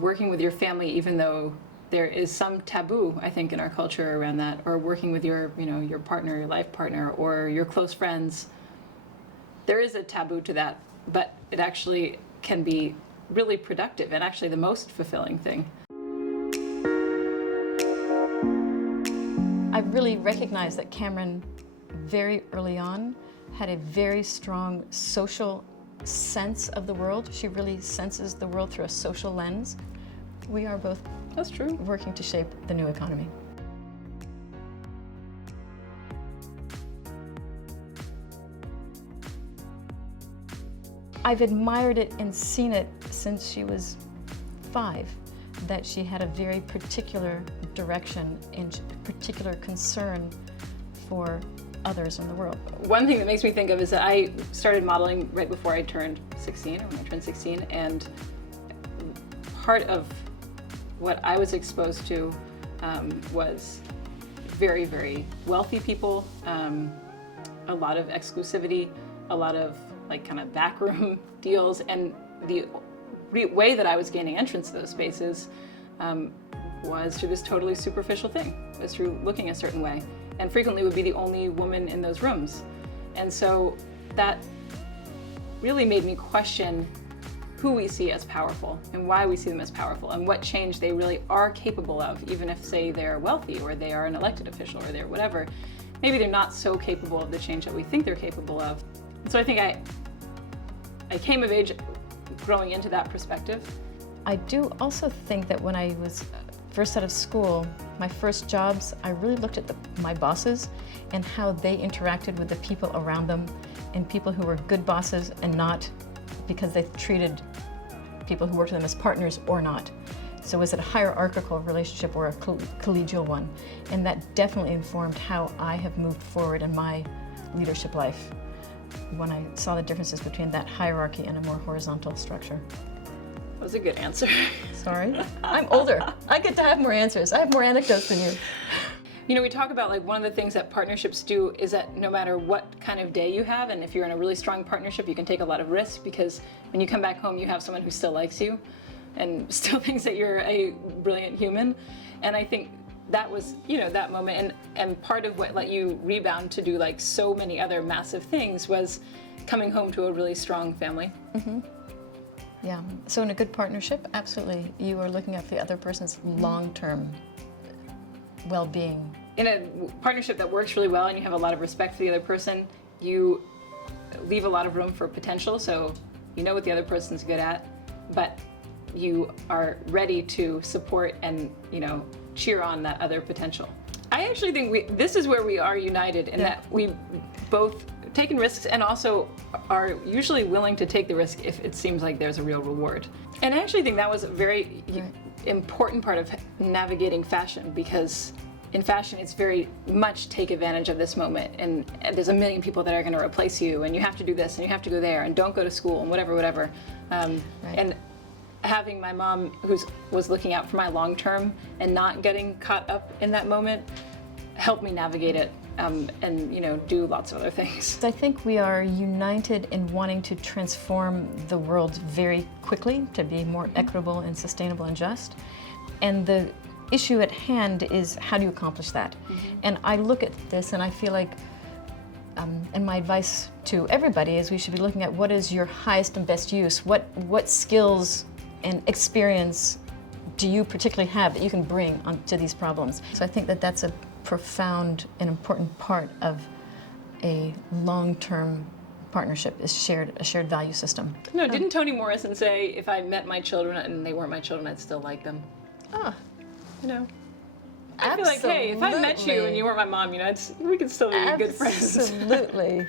working with your family, even though there is some taboo, I think, in our culture around that, or working with your partner, your life partner, or your close friends. There is a taboo to that, but it actually can be really productive and actually the most fulfilling thing. I really recognized that Cameron, very early on, had a very strong social sense of the world. She really senses the world through a social lens. We are both That's true. working to shape the new economy. I've admired it and seen it since she was 5, that she had a very particular direction and particular concern for others in the world. One thing that makes me think of is that I started modeling right before I turned 16, or when I turned 16, and part of what I was exposed to was very, very wealthy people, a lot of exclusivity, a lot of kind of backroom deals, and the way that I was gaining entrance to those spaces was through this totally superficial thing, was through looking a certain way, and frequently would be the only woman in those rooms. And so that really made me question who we see as powerful and why we see them as powerful and what change they really are capable of, even if, say, they're wealthy or they are an elected official or they're whatever. Maybe they're not so capable of the change that we think they're capable of. And so I think I came of age growing into that perspective. I do also think that when I was first out of school, my first jobs, I really looked at my bosses and how they interacted with the people around them, and people who were good bosses and not, because they treated people who worked with them as partners or not. So was it a hierarchical relationship or a collegial one? And that definitely informed how I have moved forward in my leadership life, when I saw the differences between that hierarchy and a more horizontal structure. That was a good answer. Sorry, I'm older. I get to have more answers. I have more anecdotes than you. We talk about one of the things that partnerships do is that no matter what kind of day you have, and if you're in a really strong partnership, you can take a lot of risks, because when you come back home, you have someone who still likes you and still thinks that you're a brilliant human. And I think that was, that moment, and part of what let you rebound to do so many other massive things was coming home to a really strong family. Mm-hmm. Yeah, so in a good partnership, absolutely, you are looking at the other person's long-term well-being. In a partnership that works really well and you have a lot of respect for the other person, you leave a lot of room for potential, so you know what the other person's good at, but you are ready to support and, cheer on that other potential. I actually think this is where we are united in that we both taken risks and also are usually willing to take the risk if it seems like there's a real reward. And I actually think that was a very important part of navigating fashion, because in fashion it's very much take advantage of this moment, and there's a million people that are going to replace you, and you have to do this and you have to go there and don't go to school and whatever. And having my mom who was looking out for my long term and not getting caught up in that moment helped me navigate it and do lots of other things. I think we are united in wanting to transform the world very quickly to be more equitable and sustainable and just. And the issue at hand is, how do you accomplish that? Mm-hmm. And I look at this and I feel like, and my advice to everybody is we should be looking at what is your highest and best use. What skills and experience do you particularly have that you can bring onto these problems? So I think that that's a profound and important part of a long-term partnership, is a shared value system. No, didn't Toni Morrison say, if I met my children and they weren't my children, I'd still like them? I feel like, hey, if I met you and you weren't my mom, we could still be good friends. Absolutely.